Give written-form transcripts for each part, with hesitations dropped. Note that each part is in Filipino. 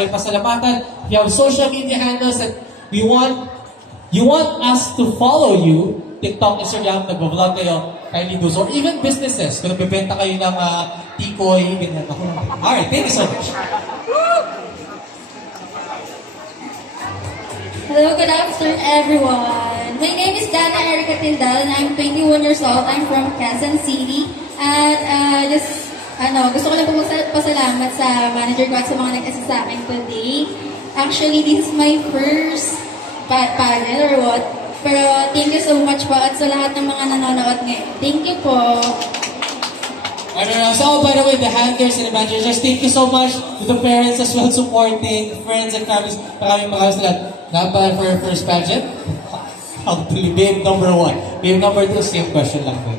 So, pasalamatan. If you have social media handles that you want us to follow you, TikTok, Instagram, nag-vlog kayo, kindly do so. Or even businesses, kung nagbibenta kayo ng tikoy, ganyan. Alright, thank you so much. Hello, good afternoon, everyone. My name is Dana Erica Tindal, and I'm 21 years old. I'm from Quezon City. And gusto ko lang po pasalamat sa manager ko at sa mga nag-assist sa akin today. Actually, this is my first panel or what. Pero thank you so much po at sa lahat ng mga nanonood ngayon. Thank you po. So, by the way, the handlers and the managers, thank you so much to the parents as well supporting, friends and families. Maraming salamat. Number for your first pageant? Actually, babe number 1. Babe number 2, same question lang po.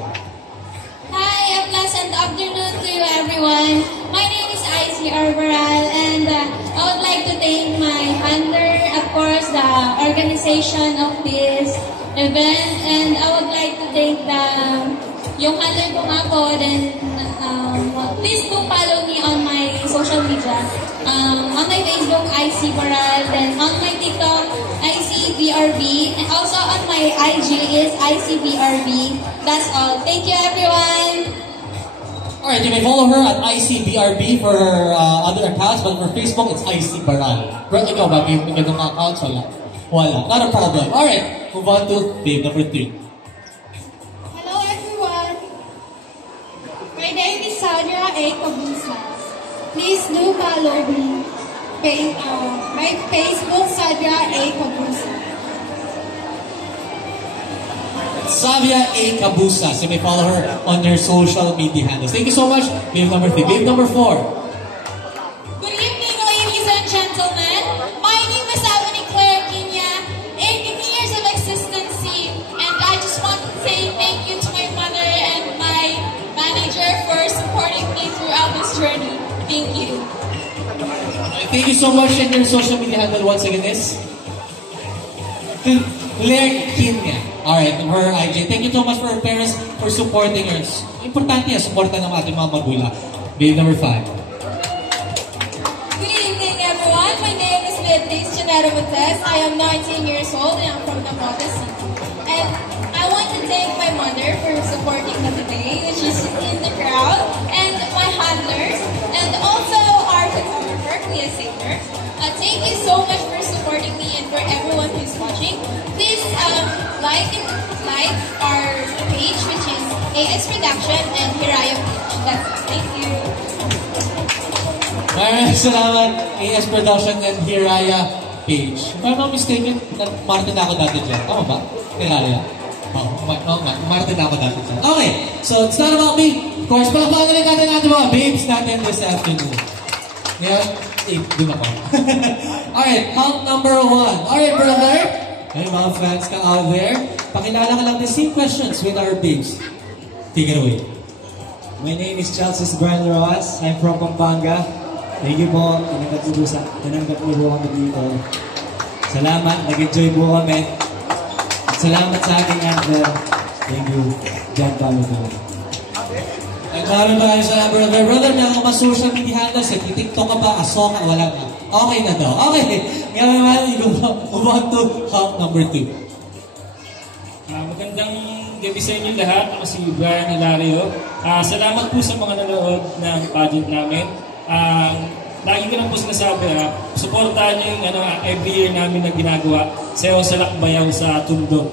Hi, a pleasant afternoon to you everyone. My name is IC Arboral and I would like to thank my handler, of course, the organization of this event, and I would like to thank yung handler ko nga po, then please do follow me on my social media. On my Facebook, IC Baral, then on my TikTok, ICBRB, and also on my IG is ICBRB. That's all. Thank you, everyone. Alright, you may follow her at ICBRB for her other accounts, but for Facebook, it's IC Baral. Right, ikaw ba? May ganong accounts? Wala. Not a problem. Alright, move on to babe number 3. Hello, everyone. My name is Sandra A. Cabusas. Please do follow me. My Facebook, Sandra A. Cabusas. Savia A. Cabusas. You may follow her on her social media handles. Thank you so much. Babe number 3. Babe number 4. Good evening, ladies and gentlemen. My name is Ebony Claire Piña, 18 years of existence, and I just want to say thank you to my mother and my manager for supporting me throughout this journey. Thank you. Thank you so much. And your social media handle once again is Claire Piña. Alright, her IG. Thank you so much for her parents for supporting her. Importante yan, supportan ng ating mga magulang. Babe number 5. Good evening, everyone. My name is Beatriz Janero Montes. I am 19 years old and I'm from Napote City. And I want to thank my mother for supporting me today, which is in the crowd, and my handlers, and also our photographer, Clea Sater. Thank you so much for supporting me and for everyone who's watching. Please like our page, which is AS Production and Hiraya Page. That's it. Thank you. Maraming salamat, AS Production and Hiraya Page. If I'm not mistaken, Martin ako dati dyan. Tama ba? Hiraya. Martin ako dati dyan. Okay, so it's not about me. Of course, palakpakan na natin natin mga babes natin this afternoon. Ngayon, dun ako. Alright, count number 1. Alright, brother. Hey, mga fans ka out there. Pakilala ka lang the same questions with our babes. Take it away. My name is Chelsea Brian Rojas. I'm from Pampanga. Thank you po. Tinanggap niyo po kami dito. Salamat. Nag-enjoy po kami. At salamat sa aking handler. Thank you. John Palo po. Maraming salamat, brother. Brother, meron ka social media handles. TikTok ka ba? Aso ka? Wala ka. Okay na daw. Okay. Ngayon naman, move on to count number 2. Magandang gabi sa inyo lahat. Ako si Brian Hilario. Salamat po sa mga nanood ng pageant namin. Lagi ko lang po sinasabi, supportahan niyo yung every year namin na ginagawa. Sayaw sa Lakbayaw sa Tondo.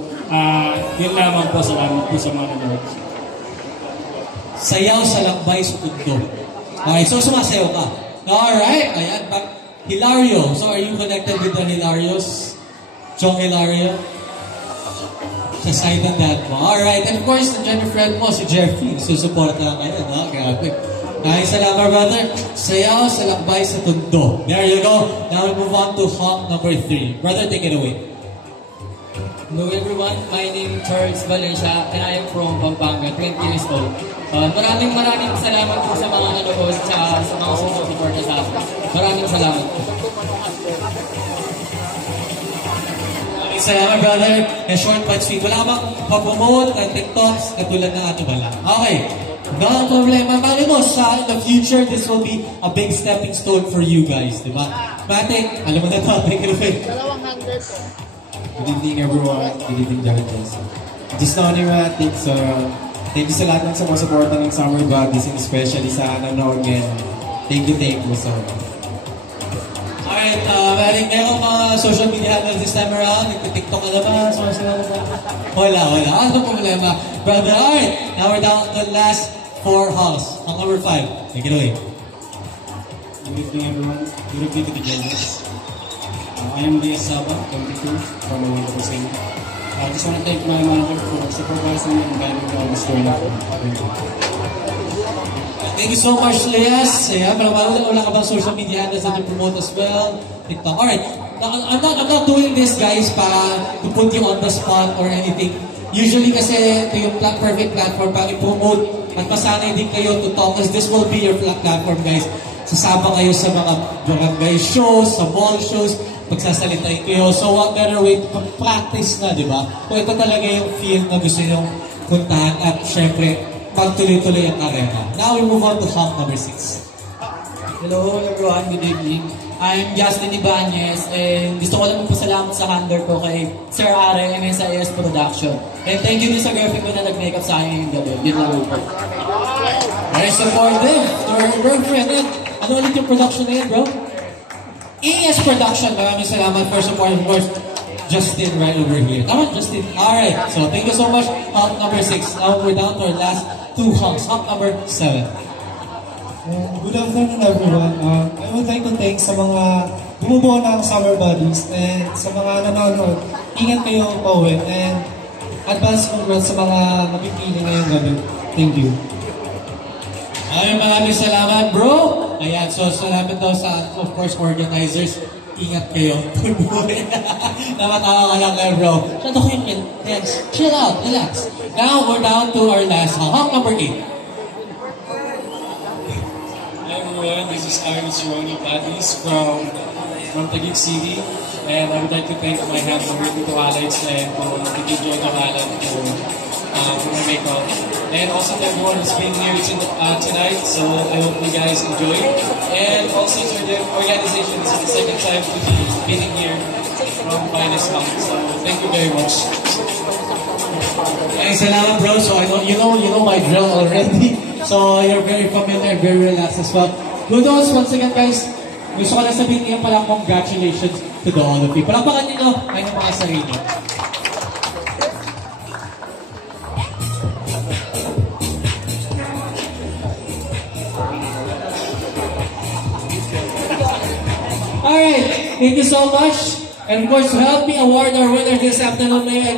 Yun lamang po, salamat po sa mga nanood. Sayaw sa Lakbay sa Tondo. Okay, so sumasayaw ka. Alright, ayan. Hilario. So are you connected with the Hilarios? Chong Hilario? Sa side ng dad mo. Alright, and of course, nandiyan yung friend mo, si Jeffrey. Susupport na ngayon, ha? Grabe. Ay, salamat, brother. Sayaw sa Lakbay sa Tondo. There you go. Now we move on to count number 3. Brother, take it away. Hello everyone, my name is Charles Valencia and I am from Pampanga, 20 years old. Maraming salamat po sa mga nanood at sa mga sumusuporta sa akin. Maraming salamat po. Salamat, brother. And short but sweet. Wala ka bang papromote ng TikToks katulad ng ato bala? Okay. No problema. Mali mo, in the future, this will be a big stepping stone for you guys, di ba? Matik, alam mo na ito, take it away. Good evening everyone. Good evening judges. Just na thank you sa lahat ng sumusuporta ng Summer Bodies and especially sa nanonood ngayon. Thank you so much. Alright, meron mga social media handles this time around. Nagpa-TikTok ka na ba? Wala. Ano problema? Brother, alright. Now we're down to the last 4 halls. On number 5. Take it away. Good evening everyone. Good evening to the judges. I am Lias Saba, 22, from Wonderful. I just want to thank my manager for supervising and guiding me on this journey. Thank you so much, Lias. Yeah, pero wala ka bang social media handles that you promote as well? TikTok. Alright. I'm not doing this, guys, to put you on the spot or anything. Usually kasi ito yung perfect platform para i-promote at masanay din kayo to talk because this will be your platform, guys. Sasama kayo sa mga barangay shows, sa mall shows, pagsasalitain kayo. So what better way to practice na, di ba? Kung ito talaga yung feel na gusto nyo puntahan at syempre, pagtuloy-tuloy ang arena. Now we move on to half number 6. Hello everyone, good evening. I'm Justin Ibanez and gusto ko lang magpasalamat sa handler ko kay Sir Are and SIS Production. And thank you din sa girlfriend ko na nag-makeup sa akin ngayong gabi. Yun lang po. Very supportive to her girlfriend. And ano ulit yung production na yun, bro? ES Production. Maraming salamat for support, of course. Justin right over here. Tama, Justin. Alright, so thank you so much. Hop number 6. Now we're down to our last 2 hops. Hop number 7. Good afternoon everyone. I would like to thank sa mga bumubuo ng Summer Bodies and sa mga nanonood. Ingat kayo pauwi and advance congrats sa mga napipili ngayong gabi. Thank you. Ay, maraming salamat, bro. Ayan, so salamat daw sa, of course, organizers. Ingat kayo. Namatawa ka lang kayo, bro. Shut up, relax. Chill out, relax. Now, we're down to our last hop number 8. Hi everyone, this is Aaron Sironi Padis from Taguig City, and I would like to thank my handler Tito Alex and Tito Joy Kahalan for my makeup, and also to everyone who's been here tonight. So I hope you guys enjoy, and also to the organization. This is the second time to be meeting here from Finest House. So thank you very much. Hey, salamat, bro. So I know you know my drill already. So you're very familiar, very relaxed as well. Kudos once again, guys. Gusto ko na sabihin niyo pala congratulations to the all of you. Palakpakan niyo ay ng mga sarili. Alright, thank you so much. And of course, to help me award our winner this afternoon, may I